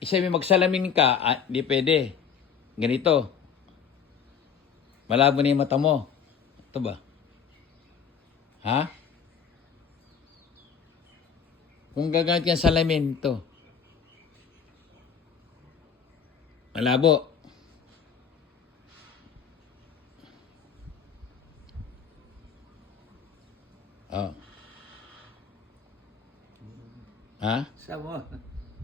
Isa may magsalamin ka, di pwede. Ganito. Malabo na yung mata mo. Ito ba? Ha? Kung gagamit ka ng salamin, ito. Malabo. Oh. Ha?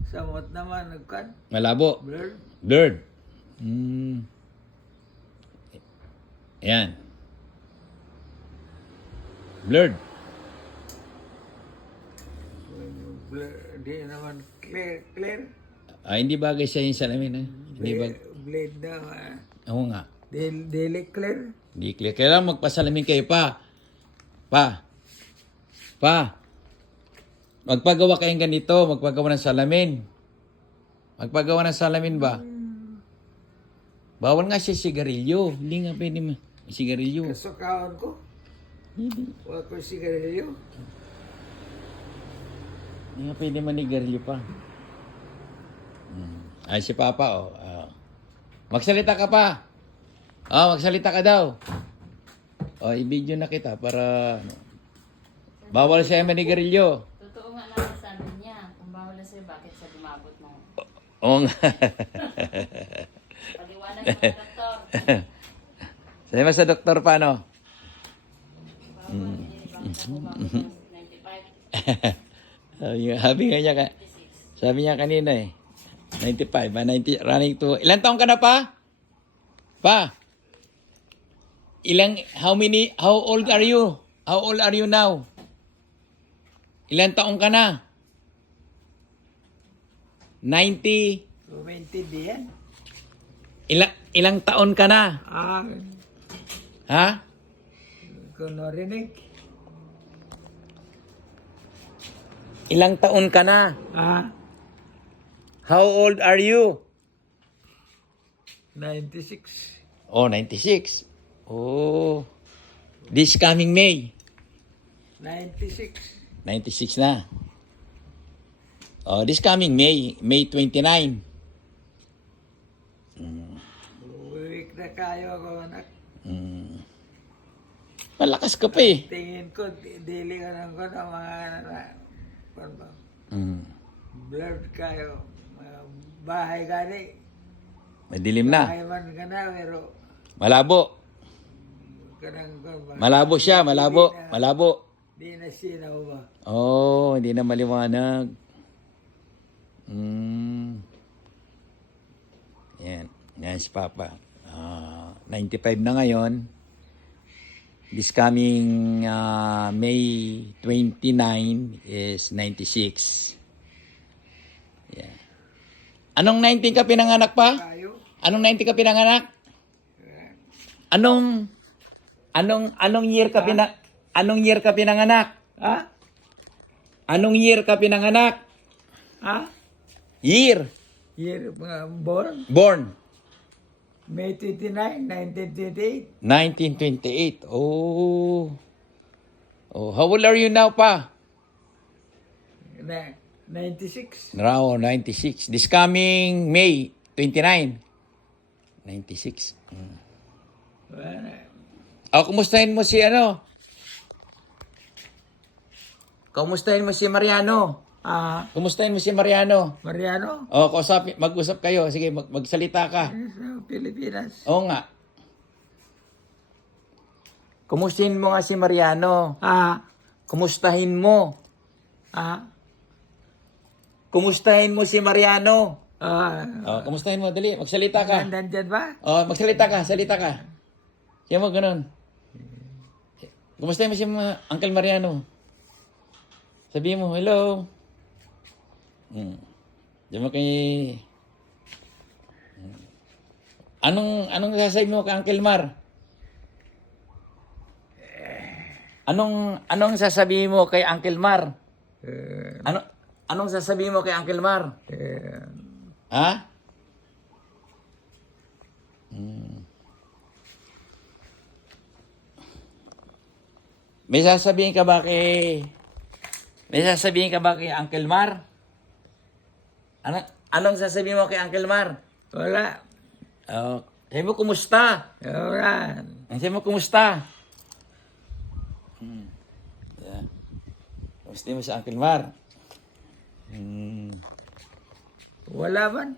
Samot naman, nagkan. Malabo. Blur. Blurred. Ayan. Blurred. Blur. Di naman clear. Hindi bagay sa yung salamin. Hindi bagay. Blade na. Oo nga. Daily clear. Hindi clear. Kailangan magpasalamin kayo pa. Magpagawa kayong ganito. Magpagawa ng salamin. Magpagawa ng salamin ba? Bawal nga siya sigarilyo. Hindi nga pwede sigarilyo. Kasukawan ko. Hindi. Wala ko sigarilyo. Hindi nga pwede manigarilyo pa. Ay, si Papa, oh. Magsalita ka pa. Magsalita ka daw. I-video na kita para... Bawal siya manigarilyo. Totoo nga naman sabi niya. Kung bawal na sa'yo, bakit siya dumabot mo? Oo nga. Paliwanag ng doktor. Sabi mo sa doktor paano? Bawal nilibang sa bumabot ng 95. Sabi nga niya, sabi niya kanina 95, 90, running to... Ilan taong ka na pa? How old are you? How old are you now? Ilan taong ka na? 90. 20 diyan. Ilang taon ka na? Ha? Kung narinig. Ilang taon ka na? How old are you? 96. Oh, 96. Oh. This coming May. 96. 96 na. Oh, this coming May 29. Week na kayo ako, anak. Malakas ka pa eh. Tingin ko, dili ka ng mga blurred kayo. Mga bahay gani. Madilim na. Bahay man ka na, pero Malabo. Malabo siya, malabo. Di na sinaw ba? Oh, hindi na maliwanag. Yan si Papa. 95 na ngayon. This coming May 29 is 96. Yeah. Anong 19 ka pinanganak pa? Kayo? Anong 90 ka pinanganak? Anong year ka Anong year ka pinanganak? Ha? Anong year ka pinanganak? Ha? Year. Year, mga born? Born. May 29, 1928. 1928. Oh. Oh, how old are you now pa? 96. Now 96. This coming May 29. 96. Kumustahin mo si Kumustahin mo si Mariano. Kumustahin mo si Mariano. Mariano? Mag-usap kayo. Sige, magsalita ka. Sa Pilipinas. Oo nga. Kumustahin mo nga si Mariano. Kumustahin mo. Kumustahin mo si Mariano. Kumustahin mo. Dali, magsalita ka. Nandyan ba? Magsalita ka. Salita ka. Siya mo, ganun. Kumustahin mo si Uncle Mariano. Sabihin mo, hello. Diyan mo kay... Anong sasabihin mo kay Uncle Mar? Anong sasabihin mo kay Uncle Mar? Anong sasabihin mo kay Uncle Mar? Ha? May sasabihin ka ba kay Uncle Mar? Anong sasabihin mo kay Uncle Mar? Wala. Oh, sabi mo, kumusta? Wala. Sabi mo, kumusta? Yeah. Kumusta mo sa Uncle Mar? Wala man.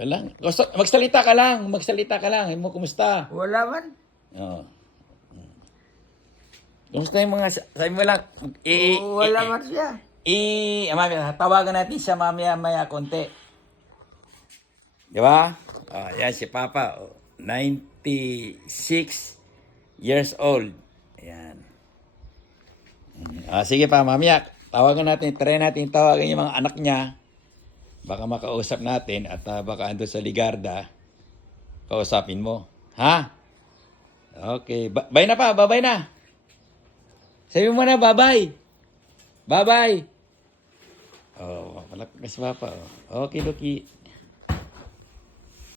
Wala. Magsalita ka lang. Magsalita ka lang. Sabi mo, kumusta? Wala man. Oo. Kumusta yung mga, sabi mo lang, Wala man siya. mamaya, tawagan natin siya mamaya konti. Di ba? Yan si Papa, 96 years old. Ayan. Sige pa, mamaya, tawagan natin, try natin tawagan yung mga anak niya. Baka makausap natin at baka ando sa Ligarda, kausapin mo. Ha? Okay. Bye na pa, bye na. Sabi mo na, bye-bye. Bye-bye. Oh, malaki si Papa. Oh. Okay, Loki.